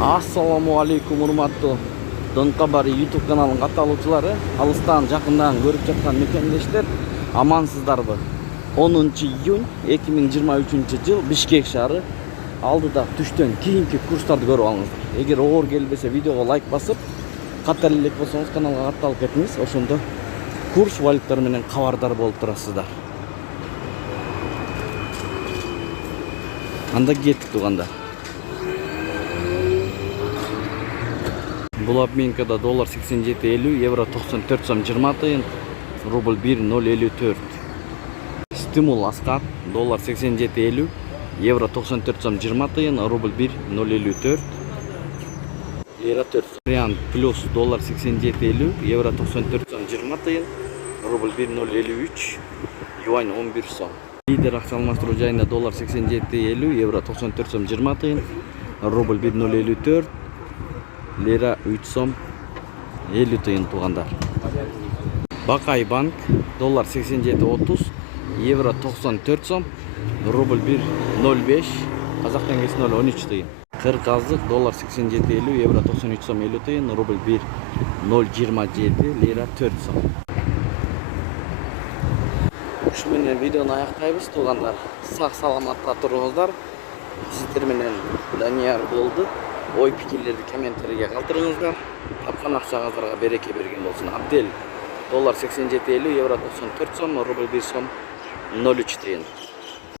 Assalamu alaikum урматтуу Дон Кабары YouTube каналынын катталуучулары, алыстан жакындан көрүп жаткан мекендештер, амансыздарбы? 10 июнь 2023 жыл Бишкек шаары. Алдыда түштөн кийинки курстарды көрүп алыңыздар. Эгер оор келбесе видеого лайк басып, каттар элек болсоңуз каналга катталып кетиңиз. Ошондо курс валюттары менен кабардар болуп турасыздар. Анда кеттик туугандар. Бұл обменкада доллар 87.50, евро 94 сом 20 тиын, рубль 1.054. Стимул Аскар, доллар 87.50, евро 94 сом 20 тиын, рубль 1.054. Лира 4. Вариант плюс доллар 87.50, евро 94 сом 20 тиын, рубль 1.053, юань 11 сом. Лидер акча алмаштыруу жайында доллар 87.50, евро 94 сом 20 тиын, рубль 1.054. Лира 3 сом 50 тиын туугандар. Бакай банк доллар 87.30, евро 94 сом, рубль 1.05, казак теңгеси 0.13 тиын. Кырк азык доллар 87.50, евро 93 сом 50 тиын, рубль 1.027, лира 4 сом. Ушу менен видеону аяктайбыз туугандар. Сак саламатта туруңуздар. Сиздер менен Данияр болду. Ой пикирлерди комментарийге калтырыңыздар. Тапкан акчаңыздарга береке берген болсун. Абдел доллар 87.50, евро 94 сом, рубль 1 сом 0.3 тиын.